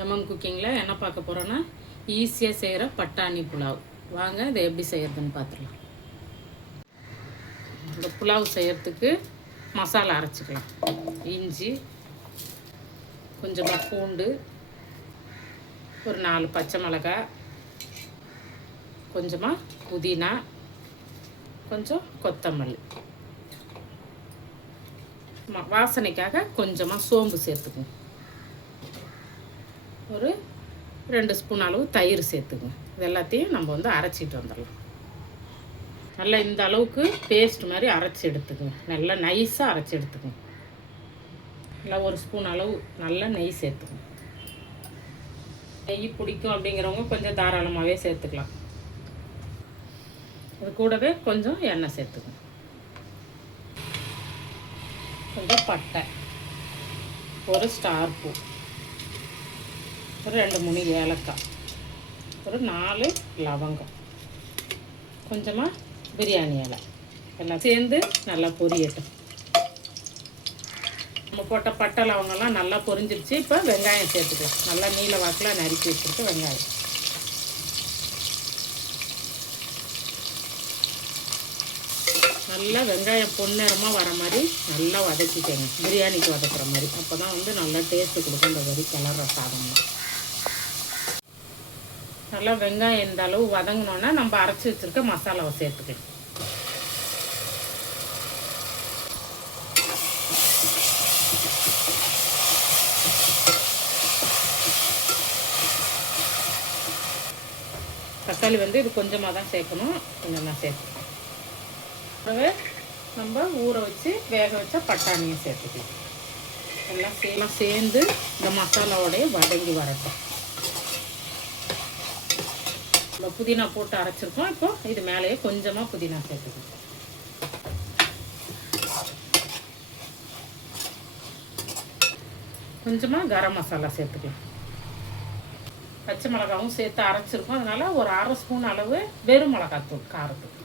MM குக்கிங்கில் என்ன பார்க்க போகிறோன்னா ஈஸியாக செய்கிற பட்டாணி புலாவ். வாங்க இதை எப்படி செய்கிறதுன்னு பார்த்துக்கலாம். இந்த புலாவ் செய்கிறதுக்கு மசாலா அரைச்சிக்கலாம். இஞ்சி, கொஞ்சமாக பூண்டு, ஒரு 4 பச்சை மிளகாய், கொஞ்சமாக புதினா, கொஞ்சம் கொத்தமல்லி, வாசனைக்காக கொஞ்சமாக சோம்பு சேர்த்துக்குங்க. ஒரு 2 ஸ்பூன் அளவு தயிர் சேர்த்துக்குங்க. இது எல்லாத்தையும் நம்ம அரைச்சிட்டு வந்துடலாம். நல்லா இந்த அளவுக்கு பேஸ்ட் மாதிரி அரைச்சி எடுத்துக்குங்க. நல்லா நைஸாக அரைச்சி எடுத்துக்குங்க. நல்லா 1 ஸ்பூன் அளவு நல்லா நெய் சேர்த்துக்குங்க. நெய் பிடிக்கும் அப்படிங்கிறவங்க கொஞ்சம் தாராளமாகவே சேர்த்துக்கலாம். அது கூடவே கொஞ்சம் எண்ணெய் சேர்த்துக்குங்க. கொஞ்சம் பட்டை, ஒரு ஸ்டார் பூ, ஒரு 2-3 ஏலக்காய், ஒரு 4 லவங்கம், கொஞ்சமாக பிரியாணி இலை எல்லாம் சேர்ந்து நல்லா பொரியட்டும். நம்ம போட்ட பட்டை லவங்கம்லாம் நல்லா பொரிஞ்சிருச்சு. இப்போ வெங்காயம் சேர்த்துக்கலாம். நல்லா நீல வாக்கில் நறுக்கி வச்சுருக்கு வெங்காயம். நல்லா வெங்காயம் பொன்னிறமாக வர மாதிரி நல்லா வதக்கிக்கோங்க. பிரியாணிக்கு வதக்குற மாதிரி. அப்போ தான் நல்லா டேஸ்ட்டு கொடுக்கும். இந்த வரி கிளற சாதம்னா நல்லா வெங்காயம் இந்த அளவு வதங்கினோன்னா நம்ம அரைச்சி வச்சுருக்க மசாலாவை சேர்த்துக்கலாம். தக்காளி இது கொஞ்சமாக தான் சேர்க்கணும். கொஞ்சம் தான் சேர்த்துக்கணும். அப்புறவே நம்ம ஊற வச்சு வேக வச்ச பட்டாணியை சேர்த்துக்கலாம். எல்லாம் சேர்ந்து இந்த மசாலாவோடைய வதங்கி வரட்டும். நம்ம புதினா போட்டு அரைச்சிருக்கோம். இப்போ இது மேலேயே கொஞ்சமாக புதினா சேர்த்துக்கணும். கொஞ்சமாக கரம் மசாலா சேர்த்துக்கலாம். பச்சை மிளகாவும் சேர்த்து அரைச்சிருக்கோம். அதனால் ஒரு 1/2 ஸ்பூன் அளவு வெறும் மிளகாத்தூள் காரத்துக்கு.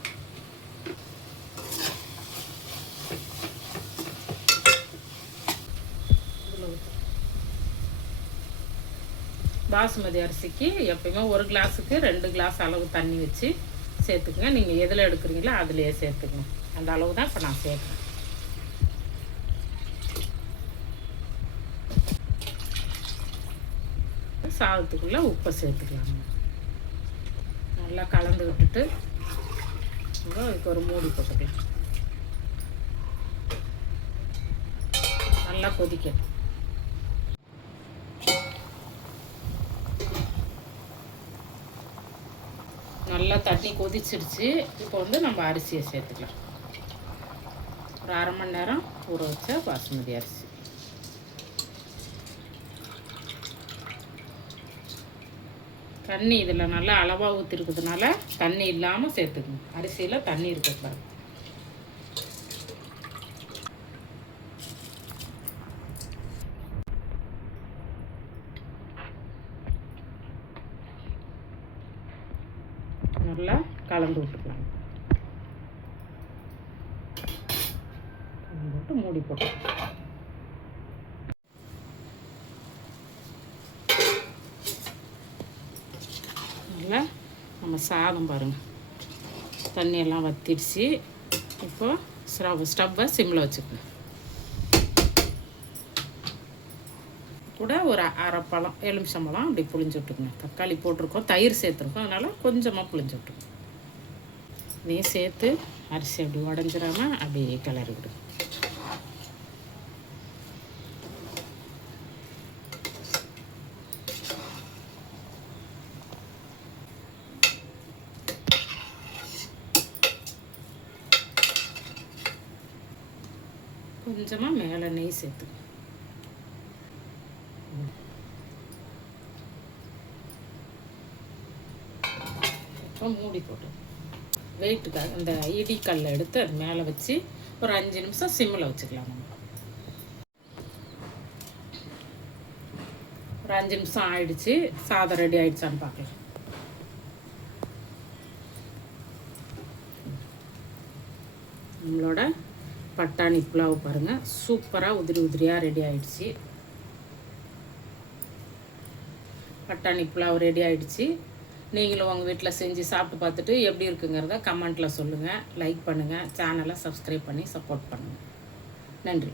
பாசுமதி அரிசிக்கு எப்பயுமே 1 கிளாஸுக்கு 2 கிளாஸ் அளவு தண்ணி வச்சு சேர்த்துக்குங்க. நீங்கள் எதில் எடுக்கிறீங்களோ அதுலேயே சேர்த்துக்குங்க. அந்த அளவு தான் இப்போ நான் சேர்க்குறேன். சாதத்துக்குள்ளே உப்பை சேர்த்துக்கலாம். நல்லா கலந்து விட்டுட்டு அதுக்கு ஒரு மூடி போட்டுக்கலாம். நல்லா கொதிக்கணும். நல்லா தண்ணி கொதிச்சிடுச்சு. இப்போ நம்ம அரிசியை சேர்த்துக்கலாம். ஒரு 1/2 மணி நேரம் ஊற வச்ச பாசுமதி அரிசி. தண்ணி இதில் நல்லா அளவாக ஊற்றிருக்கிறதுனால தண்ணி இல்லாமல் சேர்த்துக்கணும். அரிசியில் தண்ணி இருக்கக்கூடாது. நல்லா கலந்து விட்டுக்கலாம். போட்டு மூடி போட்டு நல்லா நம்ம சாதம் பாருங்கள் தண்ணியெல்லாம் வத்திடுச்சு. இப்போ ஸ்டவ்வை சிம்மில் வச்சுக்கணும். கூட ஒரு 1/2 பழம் எலுமிச்சம்பழம் அப்படி புளிஞ்சு விட்டுக்கணும். தக்காளி போட்டிருக்கோம், தயிர் சேர்த்துருக்கோம். அதனால் கொஞ்சமாக புளிஞ்சு விட்டுக்கணும். இதையும் சேர்த்து அரிசி அப்படி உடஞ்சிடாமல் அப்படியே கிளறி விடுங்க. கொஞ்சமாக மேலே நெய் சேர்த்துக்கணும். இப்போ மூடி போட்டு வெயிட்டுக்காக இந்த இடிக்கல்லை எடுத்து அது மேலே வச்சு ஒரு 5 நிமிஷம் சிம்மில் வச்சுக்கலாம். நம்ம ஒரு 5 நிமிஷம் ஆயிடுச்சு. சாதம் ரெடி ஆயிடுச்சான்னு பார்க்கலாம். நம்மளோட பட்டாணி புலாவ் பாருங்கள், சூப்பராக உதிரி உதிரியாக ரெடி ஆயிடுச்சு. பட்டாணி புலாவ் ரெடி ஆகிடுச்சு. நீங்களும் உங்கள் வீட்டில் செஞ்சு சாப்பிட்டு பார்த்துட்டு எப்படி இருக்குங்கிறத கமெண்ட்டில் சொல்லுங்கள். லைக் பண்ணுங்கள். சேனலை சப்ஸ்கிரைப் பண்ணி சப்போர்ட் பண்ணுங்கள். நன்றி.